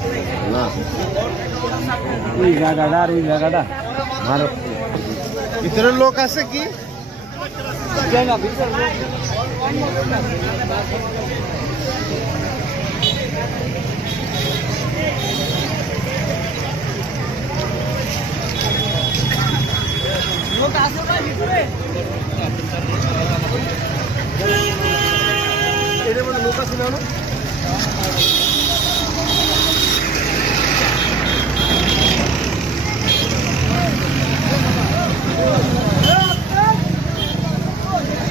Iya nah. Lokasi nah, apa di sini? Ini mana lokasi tu.. nama?